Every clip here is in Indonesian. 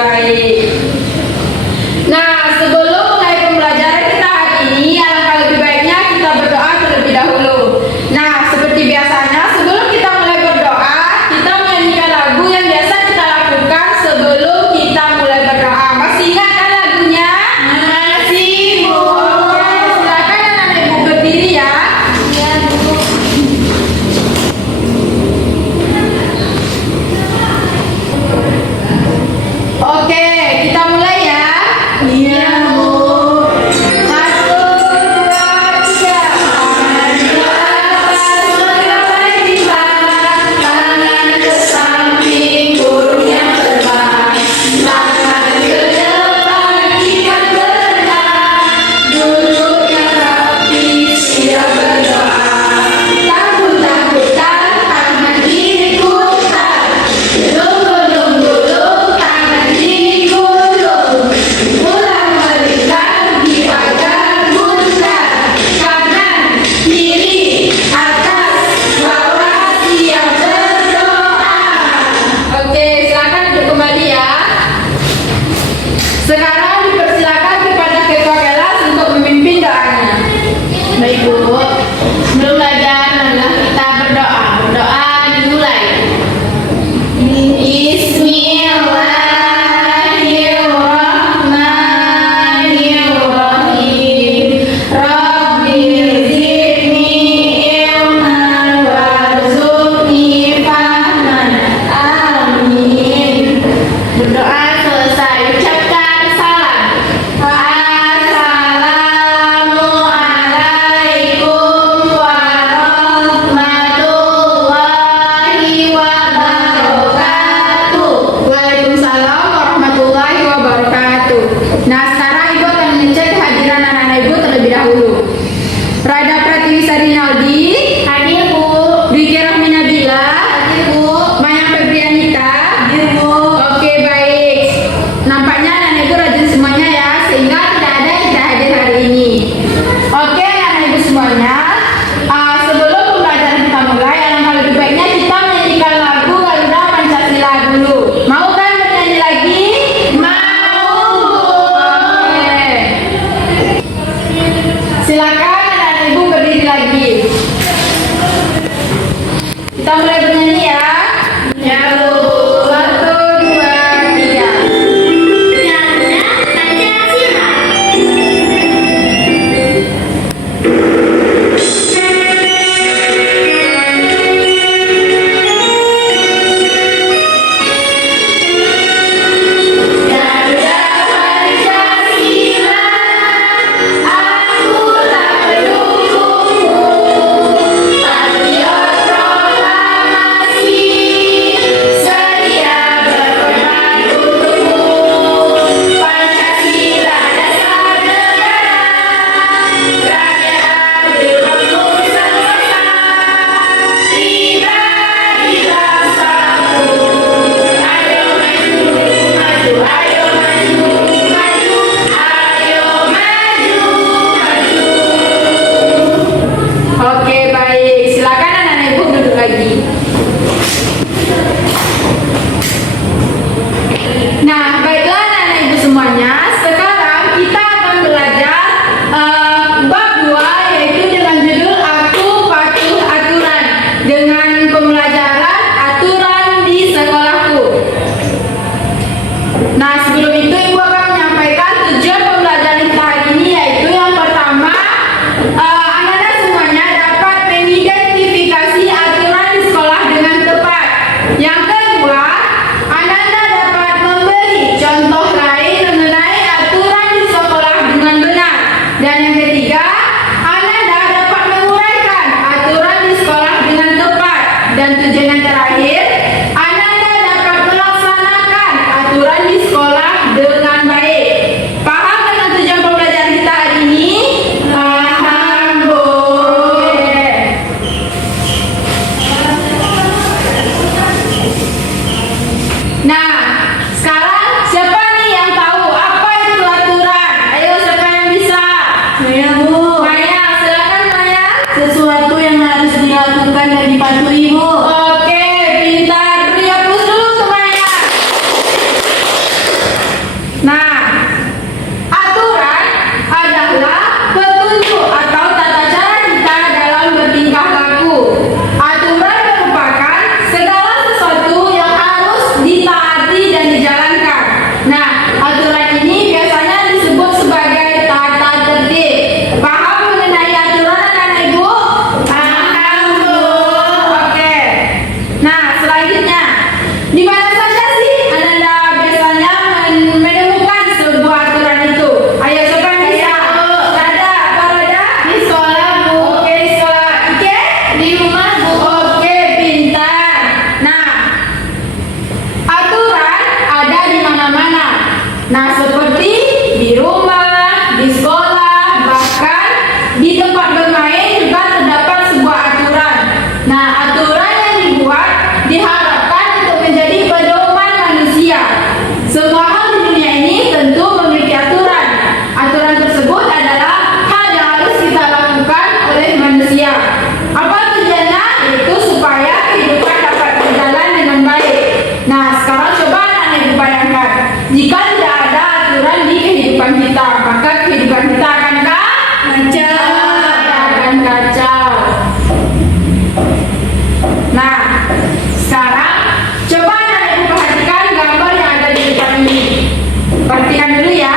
baik. Nah, sebelum mulai pembelajaran kita hari ini, alangkah lebih baiknya kita berdoa terlebih dahulu. Nah, seperti biasanya, sebelum kita mulai berdoa, kita menyanyikan lagu yang biasa kita lakukan sebelum kita mulai berdoa. Masih ingat kan lagunya? Masih, Bu. Oke, silakan anak-anak Ibu berdiri ya. Iya, Bu. Oke, kita mulai ya. Iya, Bu. 1, 2, 3. Menggapai timbang, tangan ke samping, burung yang terbang. Tangan ke depan, ikan berenang. Duduk yang rapi, siap berdoa. Takut-takutan, tangan kiri putar. Gulung-gulung, tangan kiri gulung. Ulang melingkar di pagar bundar. Kanan, kiri, atas, bawah, siap berdoa. Oke, silakan duduk kembali ya. Sekarang dipersilakan kepada ketua kelas untuk memimpin doanya. Baik, Bu. Sebelum belajar, marilah kita berdoa. Berdoa dimulai. Bismillahirrahmanirrahim. Rabbi zidni ilman warzuqni fahman. Amin. Berdoa selesai. Ucapkan salam. Assalamualaikum warahmatullahi wabarakatuh. Waalaikumsalam warahmatullahi wabarakatuh. Nah, sekarang Ibu akan mengecek kehadiran anak-anak Ibu terlebih dahulu. Rada Pratiwi Sarinaldi, Hadir, Bu. Dwiki Rahmi Nabila, Hadir, Bu. Maya Febrianita. Hadir, Bu. Oke, baik. Nampaknya anak-anak Ibu rajin semuanya ya, sehingga tidak ada yang tidak hadir hari ini. Oke, anak-anak Ibu semuanya. Sebelum pembelajaran kita mulai, alangkah lebih baiknya kita menyanyikan lagu Garuda Pancasila dulu. Mau kan bernyanyi lagi? Mau, Bu. Oke. Silakan anak-anak Ibu berdiri lagi. Kita mulai bernyanyi ya. Ya, Bu. 1, 2, 3. Garuda Pancasila. Garuda Pancasila, akulah pendukungmu. Patriot proklamasi, sedia berkorban untukmu. Pancasila dasar negara, rakyat adil makmur sentosa. Pribadi bangsaku, ayo maju, maju, ayo maju, maju, ayo maju, maju. Oke, baik. Silakan anak-anak Ibu duduk lagi. Nah, baiklah anak-anak Ibu semuanya. Sekarang kita akan belajar bab 2, yaitu dengan judul Aku Patuh Aturan, dengan pembelajaran aturan di sekolahku. Nah, sebelum itu Ibu akan menyampaikan tujuan pembelajaran kita hari ini, yaitu yang pertama, anak-anak semuanya dapat mengidentifikasi aturan di sekolah dengan tepat. Yang kedua, anak-anak dapat memberi contoh lain mengenai aturan di sekolah dengan benar. Dan yang ketiga, anak-anak dapat menguraikan aturan di sekolah dengan tepat. Dan tujuan yang terakhir, anak-anak dapat melaksanakan aturan di sekolah dengan Nah, seperti di rumah, di sekolah, bahkan di tempat bermain juga terdapat sebuah aturan. Nah, aturan yang dibuat diharapkan untuk menjadi pedoman manusia. Semua hal di dunia ini tentu memiliki aturan. Aturan tersebut adalah hal yang harus kita lakukan oleh manusia. Apa tujuannya? Yaitu supaya kehidupan dapat berjalan dengan baik. Nah, sekarang coba anak-anak ibu bayangkan, jika tidak ada aturan di kehidupan kita, maka kehidupan kita akan kacau. Nah, sekarang coba anak-anak ibu perhatikan gambar yang ada di depan ini. Perhatikan dulu ya.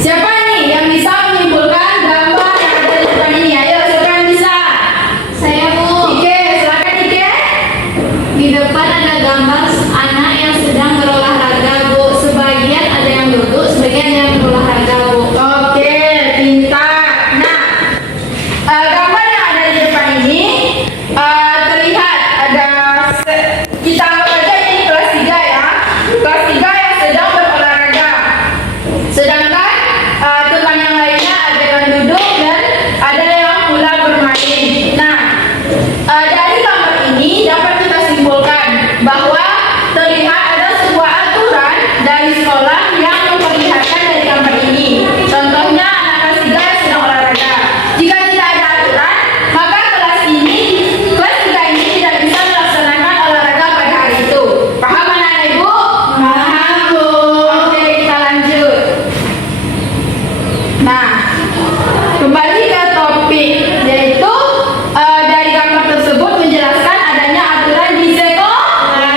Siapa nih yang bisa menyimpulkan gambar yang ada di depan ini? Ayo, siapa yang bisa? Saya Bu. Ike, silakan Ike. Di depan ada gambar anak yang sedang berolahraga Bu. Sebagian ada yang duduk, sebagian ada yang berolahraga Bu. Oke, pintar. Nah, gambar yang ada di depan ini terlihat ada kita anggap aja ini kelas 3 ya. Kelas 3 yang sedang berolahraga. Sedangkan teman yang lainnya ada yang duduk dan ada yang pula bermain. Nah, dari gambar ini dapat kita simpulkan bahwa terlihat ada sebuah aturan dari sekolah yang memperlihatkan dari gambar ini. Contohnya anak kelas 3 yang sedang olahraga. Jika tidak ada aturan, maka kelas 3 ini tidak bisa melaksanakan olahraga pada hari itu. Paham anak-anak ibu? Paham Bu. Oke, kita lanjut. Nah, kembali ke topik, yaitu dari gambar tersebut menjelaskan adanya aturan di sekolah.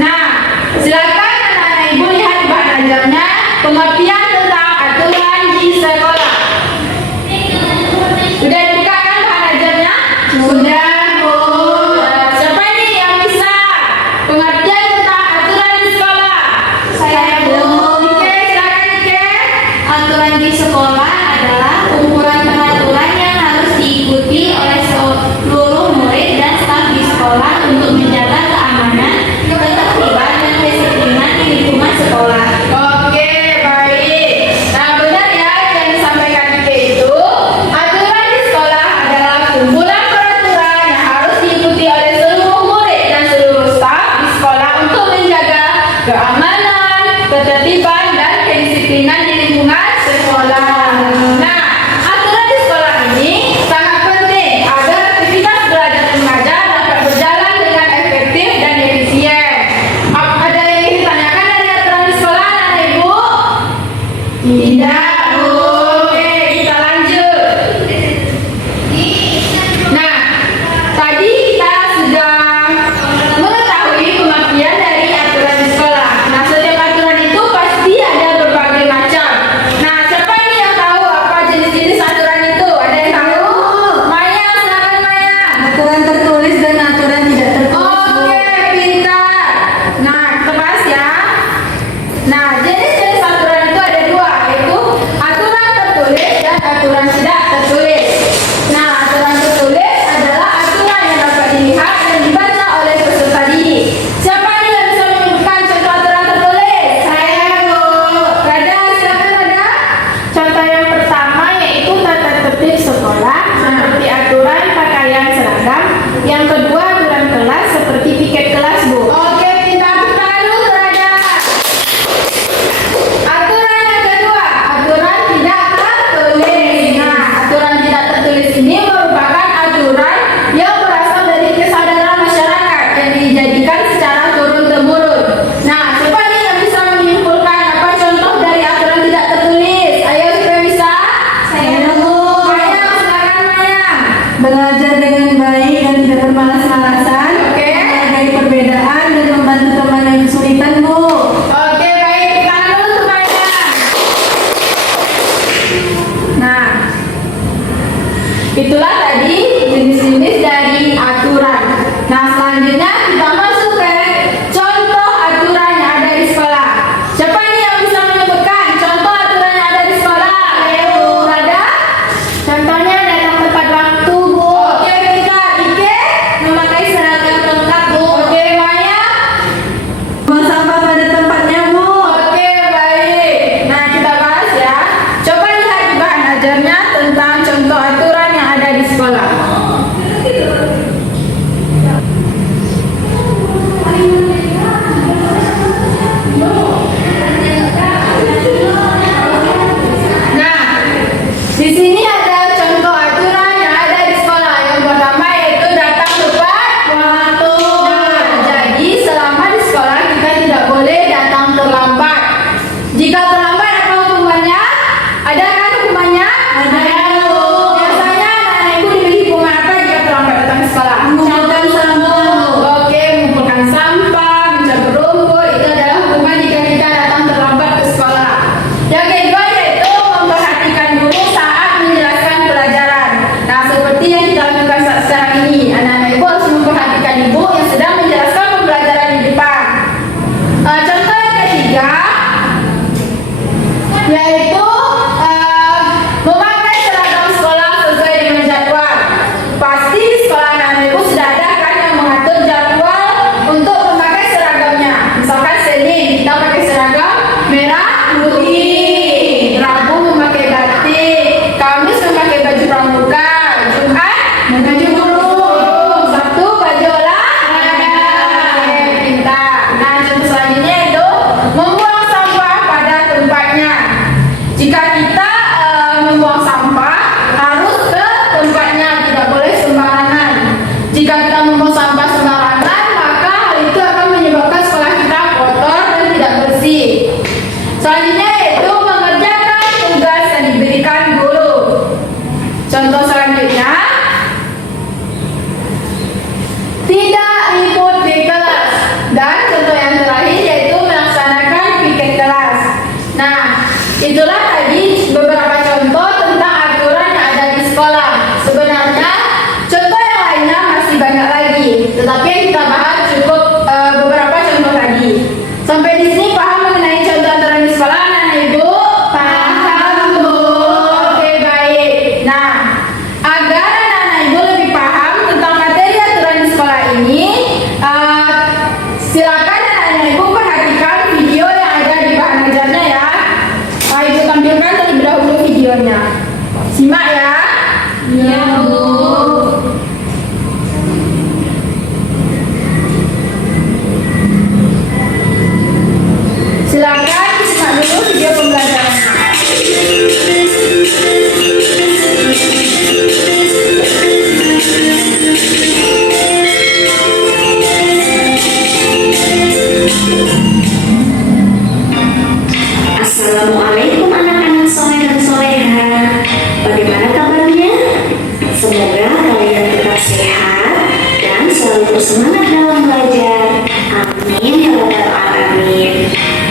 Nah, silakan anak-anak ibu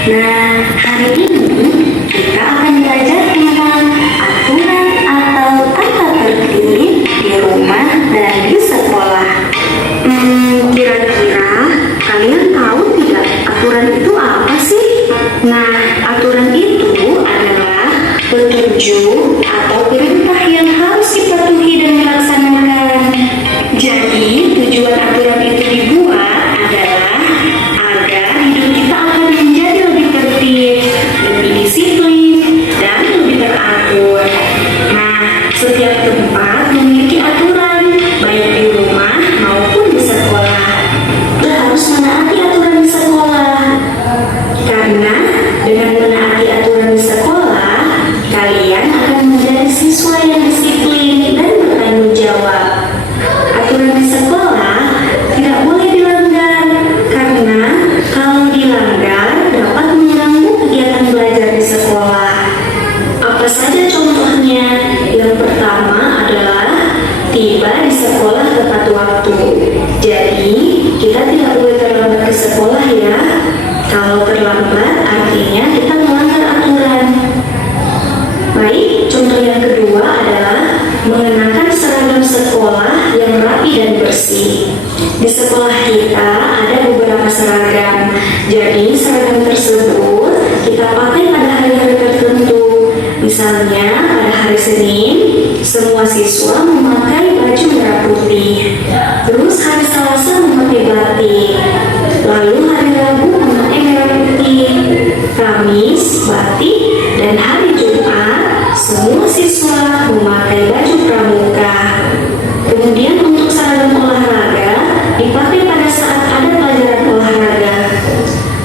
Nah, hari ini kita akan belajar tentang aturan atau tata tertib di rumah dan di sekolah. Kira-kira kalian tahu tidak aturan itu apa sih? Nah, aturan itu adalah petunjuk atau perintah yang harus dipatuhi dan dilaksanakan. Jadi, tujuan aturan itu dibuat adalah agar hidup kita akan menjadi lebih tertib, lebih disiplin, dan lebih teratur. Nah, setiap tempat memiliki aturan, baik di rumah maupun di sekolah. Kita harus menaati aturan di sekolah, karena dengan menaati aturan di sekolah, kalian akan menjadi siswa yang disiplin dan bertanggung jawab. Aturan di sekolah tidak boleh dilanggar, karena kalau dilanggar dapat mengganggu kegiatan belajar di sekolah. Apa saja contohnya? Yang pertama adalah tiba di sekolah tepat waktu. Jadi, kita tidak boleh terlambat ke sekolah ya. Kalau terlambat artinya kita melanggar aturan. Baik, contoh yang kedua adalah mengenakan seragam sekolah yang rapi dan bersih. Di sekolah kita ada beberapa seragam. Jadi seragam tersebut kita pakai pada hari-hari tertentu. Misalnya pada hari Senin, semua siswa memakai baju merah putih. Terus hari Selasa memakai batik. Lalu hari Rabu memakai merah putih. Kamis, batik, dan hari Jumat semua siswa memakai baju pramuka. Kemudian untuk seragam olahraga dipakai pada saat ada pelajaran olahraga.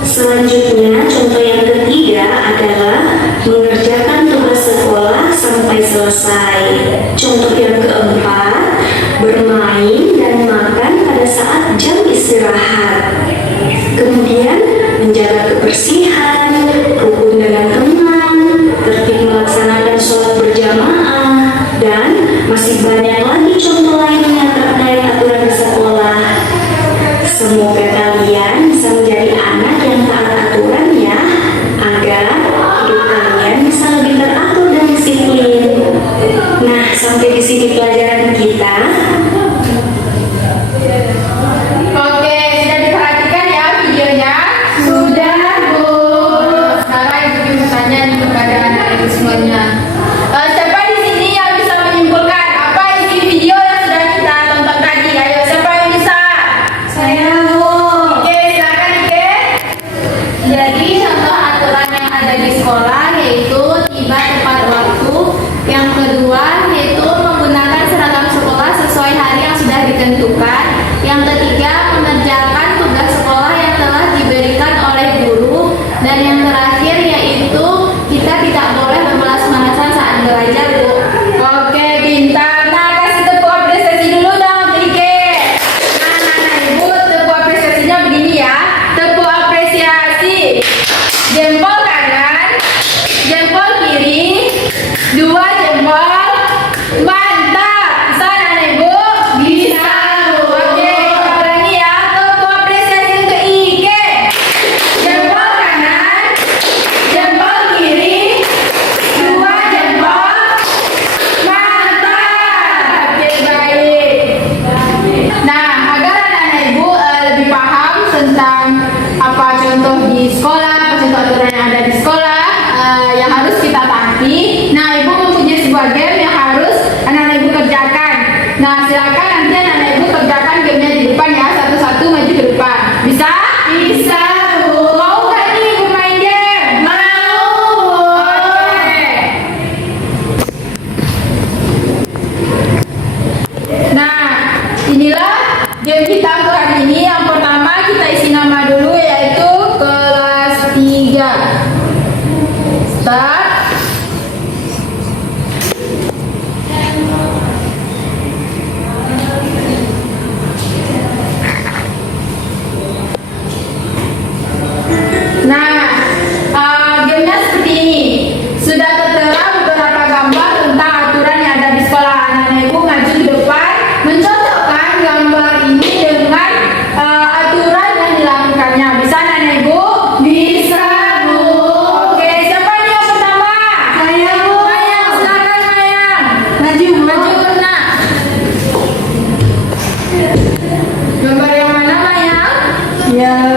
Selanjutnya, contoh yang ketiga adalah mengerjakan tugas sekolah sampai selesai. Contoh yang keempat, bermain dan makan pada saat jam istirahat. Kemudian, menjaga kebersihan, rukun dengan teman, tertib melaksanakan sholat berjamaah, dan masih banyak lagi contoh lainnya terkait aturan di sekolah. Semoga kalian bisa menjadi anak yang taat aturan ya, agar hidup kalian bisa lebih teratur dan disiplin. Nah, sampai di sini pelajaran kita. Oke, sudah diperhatikan ya videonya? Sudah, Bu. Sekarang Ibu ingin bertanya nih kepada anak ibu semuanya. Siapa di sini yang bisa menyimpulkan apa isi video yang sudah kita tonton tadi? Ayo, siapa yang bisa? Saya, Bu. Oke, silakan Ike. Jadi contoh aturan yang ada di sekolah yaitu tiba tepat waktu. Yang kedua yaitu menggunakan seragam sekolah sesuai hari yang sudah ditentukan. Yang ketiga mengerjakan tugas sekolah yang telah diberikan oleh guru. Dan yang terakhir yaitu kita tidak boleh bermalas-malasan saat belajar, Bu. Oke, pintar. Nah, kasih tepuk apresiasi dulu dong untuk Ike. Nah, Ibu, tepuk apresiasinya begini ya. Tepuk apresiasi. Jempol kanan, jempol kiri, 2 jempol. Mantap. Bisa anak Ibu? Bisa, Bu. Oke, kita ulangi ya. Tepuk apresiasi untuk Ike. Jempol kanan, jempol kiri, 2 jempol. Mantap. Oke, baik. Nah, agar anak-anak Ibu lebih paham tentang apa contoh di sekolah, apa contoh aturan yang ada di sekolah yang harus kita taati. Nah, Ibu mempunyai sebuah game yang harus anak-anak Ibu kerjakan. Nah, silakan nanti anak-anak Ibu kerjakan gamenya di depan ya, satu-satu maju ke depan. Bisa? Bisa, Bu. Mau nggak nih bermain game? Mau, Bu. Oke. Nah, inilah game kita untuk hari ini. Yang pertama kita isi nama dulu yaitu kelas 3. Start.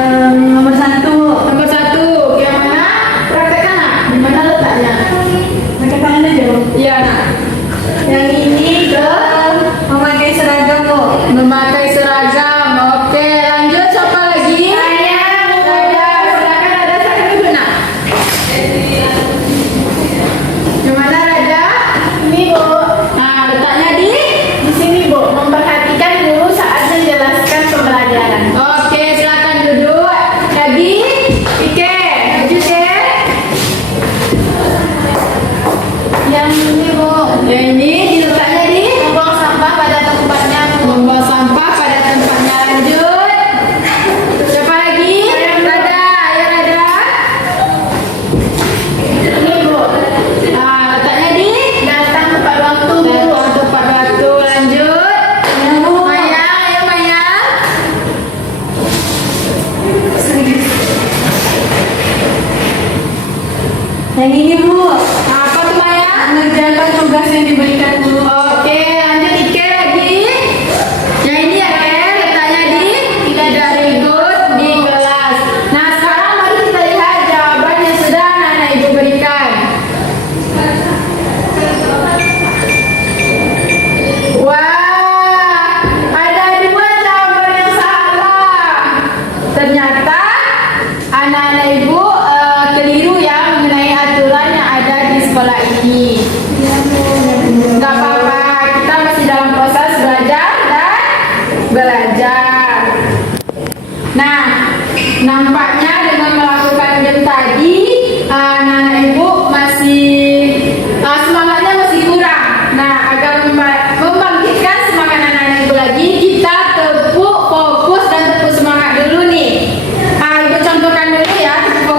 Nomor 1. Nomor 1, yang mana? Praktekkan nak, di mana letaknya? Pakai tangan aja, Bu. Iya nak. Yang ini ke Memakai seragam, Bu. memakai seragam. Oke, lanjut siapa lagi? Saya, Bu. Ada, silakan ada saya dulu nak. Yang mana ada? Ini, Bu. Nah, letaknya Di sini, Bu. Memperhatikan guru saat menjelaskan pembelajaran. Oke, silakan duduk. Lagi, Ike, maju deh. Yang ini, Bu. Yang ini diletaknya di Membuang sampah pada tempatnya, Bu. membuang sampah pada tempatnya. Lanjut. Siapa lagi? Rada, ayo Rada. Ini, Bu. Nah, letaknya di Datang tepat waktu, Bu. datang tepat waktu. Lanjut. Maya, ayo Maya. Yang ini, Bu. Apa tuh Maya? Mengerjakan tugas yang diberikan guru. Oke, lanjut Ike lagi. Yang ini ya, Ke, letaknya di tidak ikut di kelas. Nah, sekarang mari kita lihat jawaban yang sudah anak ibu berikan. Wah, ada 2 jawaban yang salah. Ternyata anak-anak ibu keliru ya mengenai aturan yang ada di sekolah ini. Gak apa-apa, kita masih dalam proses belajar dan belajar. Nah, nampaknya dengan melakukan game tadi, anak-anak ibu masih semangatnya masih kurang. Nah, agar membangkitkan semangat anak-anak ibu lagi, kita tepuk fokus dan tepuk semangat dulu nih. Ibu contohkan dulu ya, tepuk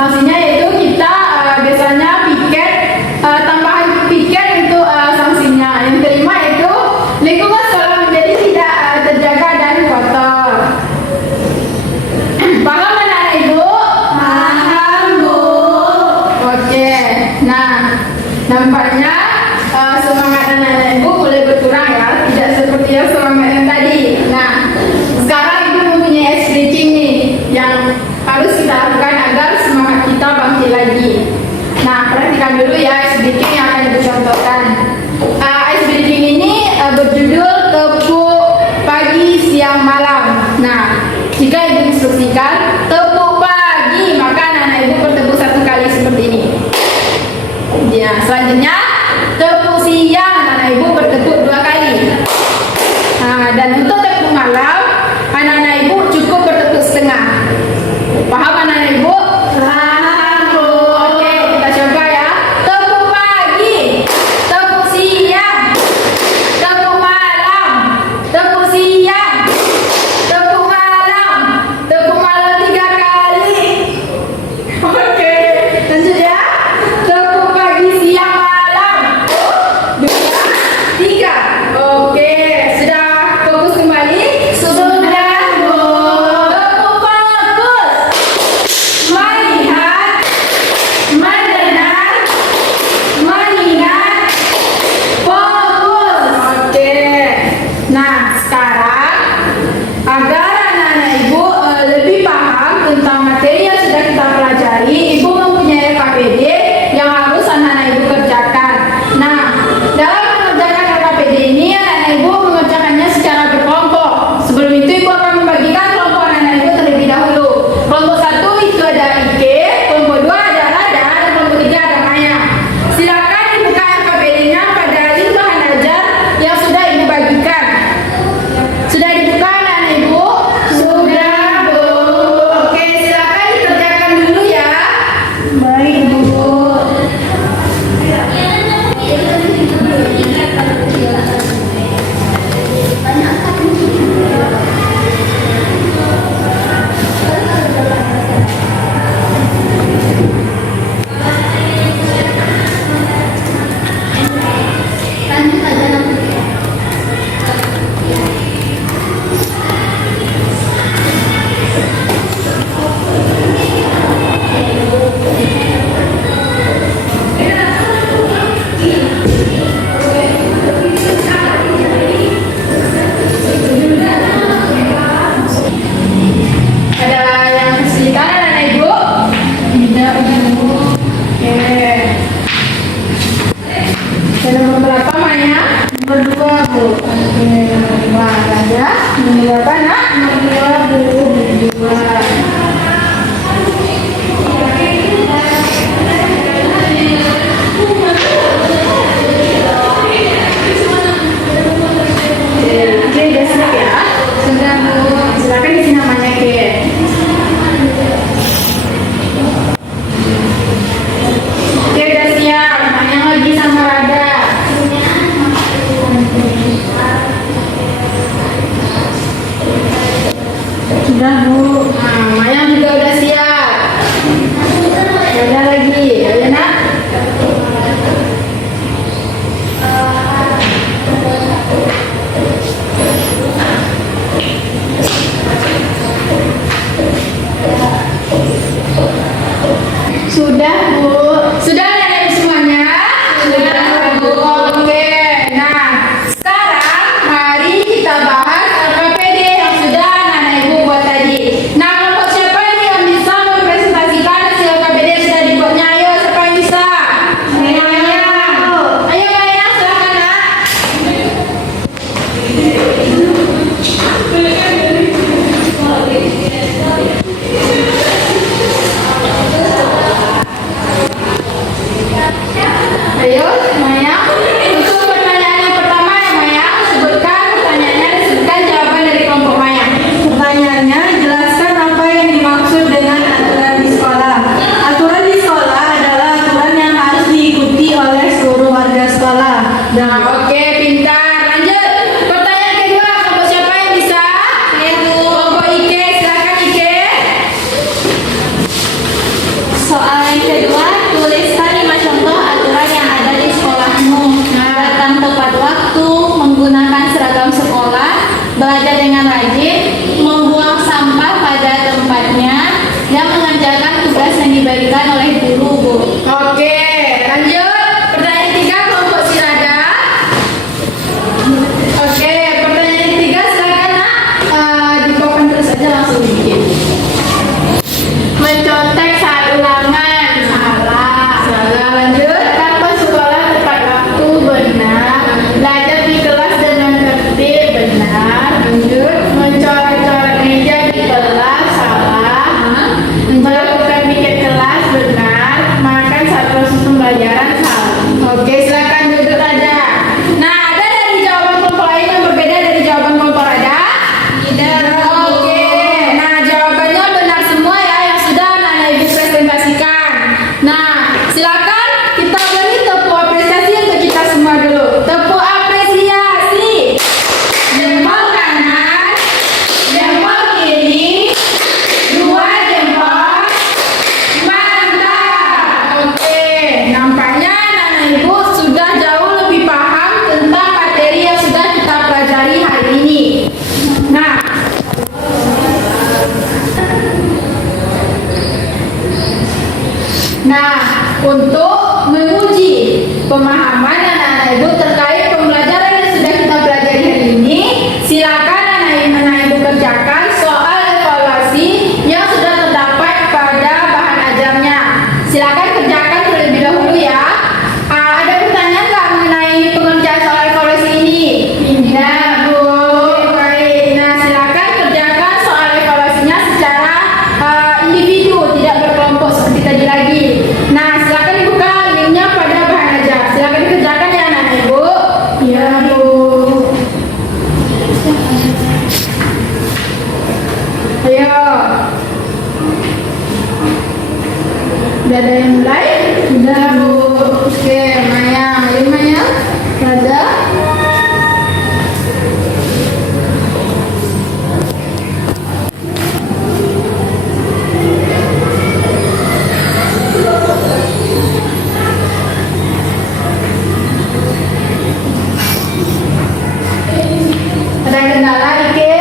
sanksinya yaitu kita biasanya piket, tambahan piket untuk sanksinya. Yang kelima yaitu lingkungan sekolah menjadi tidak terjaga dan kotor. Paham anak-anak ibu? Paham, Bu. Oke, nah nampaknya semangat anak-anak ibu boleh berkurang ya, tidak seperti yang semangat yang tadi. Nah, sekarang ibu mempunyai ice breaking nih yang harus kita lakukan agar semangat kita bangkit lagi. Nah, perhatikan dulu ya ice breaking yang akan ibu contohkan. Ice breaking ini berjudul tepuk pagi, siang, malam. Nah, jika ibu instruksikan tepuk pagi, maka anak-anak ibu bertepuk satu kali seperti ini. Ya, selanjutnya tepuk siang, anak ibu bertepuk 2 kali. Nah, dan untuk tepuk malam, anak-anak ibu cukup bertepuk setengah. Paham anak-anak ibu? Paham, Bu. Oke, kita coba ya. Tepuk pagi, tepuk siang, tepuk malam, tepuk siang, tepuk malam 3 kali. Oke, lanjut ya. Tepuk pagi, siang, malam 2, 3. Oke, sudah fokus kembali? Sudah, Bu. Tepuk fokus. Melihat, mendengar, mengingat, fokus. Oke. Nah, sekarang agar anak-anak ibu lebih paham tentang materi yang sudah kita pelajari, ibu mempunyai KPD yang harus anak-anak ibu kerjakan. Nah, dalam mengerjakan KPD ini, anak-anak ibu mengerjakannya secara berkelompok. Sebelum itu, ibu akan membagikan kelompok anak-anak ibu terlebih dahulu. Kelompok 1 itu ada Ike, kelompok 2 ada Rada, dan kelompok 3 ada Maya. Silakan dibuka KPD-nya pada link bahan ajar yang sudah ibu bagikan. Sudah dibuka anak-anak ibu? Sudah, Bu. Oke, silakan dikerjakan dulu ya. Baik, Bu. Lanjut aja nanti. Ada yang kesulitan anak-anak ibu? Tidak, Bu. Oke. Dan nomor berapa Maya? Nomor 2, Bu. Oke, nomor 2 Rada. Nomor berapa nak? Nomor 2, Bu. 2. Oke, udah siap ya? Sudah, Bu. Silakan isi namanya Ke. Oke, udah siap. Maya lagi sama Rada. Sudah, Bu. Nah, Maya juga udah siap. Rada lagi. Ayo nak. Sudah, Bu. Sudah anak-anak ibu semuanya? Sudah, Bu. Oke. Nah, sekarang mari kita bahas LKPD yang sudah anak-anak ibu buat tadi. Nah, kelompok siapa ini yang bisa mempresentasikan hasil LKPD yang sudah dibuatnya rajin membuang sampah pada tempatnya dan mengerjakan tugas yang diberikan oleh guru, Bu. Oke, lanjut. Pertanyaan 3 kelompok si Rada. Oke, pertanyaan 3 silakan nak. Dibawakan terus aja langsung bikin. Mencontek saat ulangan. Salah, lanjut. Datang ke sekolah tepat waktu, benar. Belajar di kelas dengan tertib, benar. Lanjut. Mencoret-coret meja di kelas, salah. Melakukan piket kelas, benar. Makan saat proses pembelajaran, salah. Oke, silakan duduk Rada. Nah, ada dari jawaban kelompok lain yang berbeda dari jawaban kelompok Rada? Tidak. Oke, nah jawabannya benar semua ya yang sudah anak-anak ibu presentasikan. Nah, silakan kita beri tepuk apresiasi untuk kita semua dulu. Tepuk apresiasi. Jempol kanan, jempol kiri, dua jempol. Mantap. Oke, nampaknya anak-anak ibu sudah jauh lebih paham tentang materi yang sudah kita pelajari hari ini. Nah, untuk menguji pemahaman anak-anak ibu terkait pembelajaran yang sudah kita pelajari hari ini, silakan anak-anak ibu kerjakan soal evaluasi yang sudah terdapat pada bahan ajarnya. Silakan kerjakan terlebih dahulu ya. Ada pertanyaan nggak mengenai pengerjaan soal evaluasi ini? Tidak, Bu. Baik. Nah, silakan kerjakan soal evaluasinya secara individu, tidak berkelompok seperti tadi lagi. Nah, silakan dibuka linknya pada bahan ajar. Silakan dikerjakan ya anak ibu. Iya, Bu. Ayo. Udah ada yang mulai? Sudah, Bu. Oke, Maya. Ayo, Maya. Ada? Ada kendala, Ike?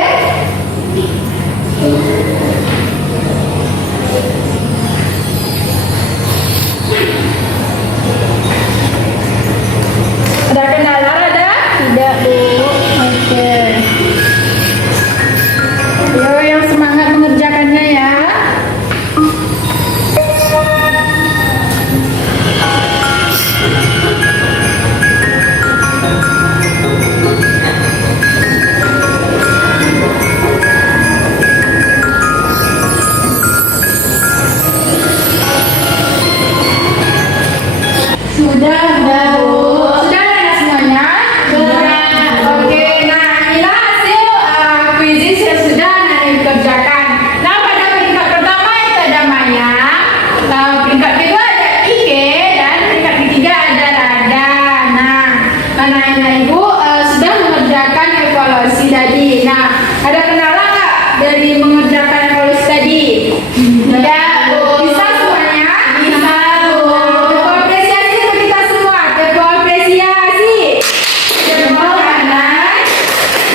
Ada kendala, ada? Tidak, Bu. Oke. Ayo yang semangat mengerjakannya ya. Sudah, Bu. Sudah ada semuanya? Sudah. Oke, nah inilah hasil kuisis yang sudah anak kerjakan. Nah, pada peringkat pertama itu ada Maya, peringkat kedua ada Ike, dan peringkat ketiga ada Rada. Nah, anak-anak ibu sudah mengerjakan evaluasi tadi. Nah, ada kendala nggak dari mengerjakan evaluasi tadi? Tidak, Bu. Bisa semuanya? Bisa, Bu. Tepuk apresiasi untuk kita semua. Tepuk apresiasi. Jempol kanan,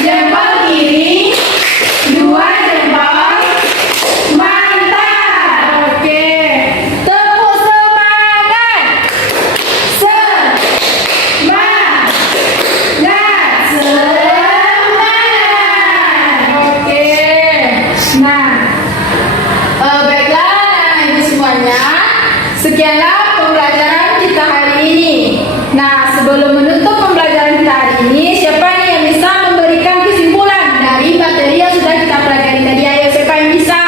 jempol kiri, dua jempol. Mantap. Oke. Tepuk semangat. Semangat. Semangat. Oke. Nah, baiklah anak-anak ibu semuanya. Sekianlah pembelajaran kita hari ini. Nah, sebelum menutup pembelajaran kita hari ini, siapa nih yang bisa memberikan kesimpulan dari materi yang sudah kita pelajari tadi? Ayo, siapa yang bisa?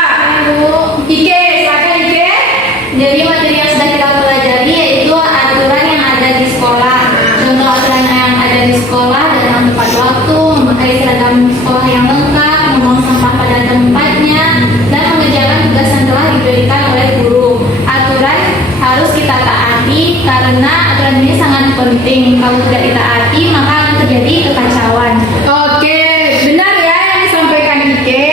Bu. Ike, silakan Ike. Jadi materi yang sudah kita pelajari yaitu aturan yang ada di sekolah. Contoh aturan yang ada di sekolah datang tepat waktu, memakai seragam sekolah yang lengkap, membuang sampah pada tempatnya, dan mengerjakan tugas yang telah diberikan oleh guru. Aturan harus kita taati karena aturan ini sangat penting. Kalau tidak ditaati maka akan terjadi kekacauan. Oke, benar ya yang disampaikan Ike.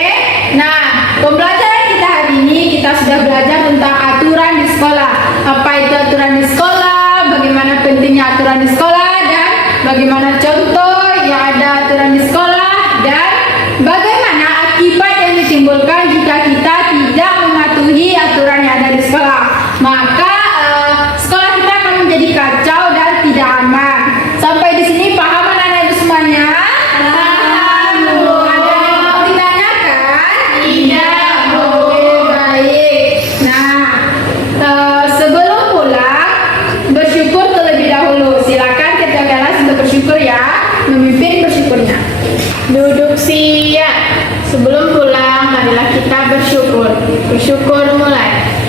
Nah, pembelajaran kita hari ini kita sudah belajar tentang aturan di sekolah. Apa itu aturan di sekolah? Bagaimana pentingnya aturan di sekolah dan bagaimana contoh yang ada aturan di sekolah dan bagaimana Sebelum pulang, marilah kita bersyukur. Bersyukur mulai.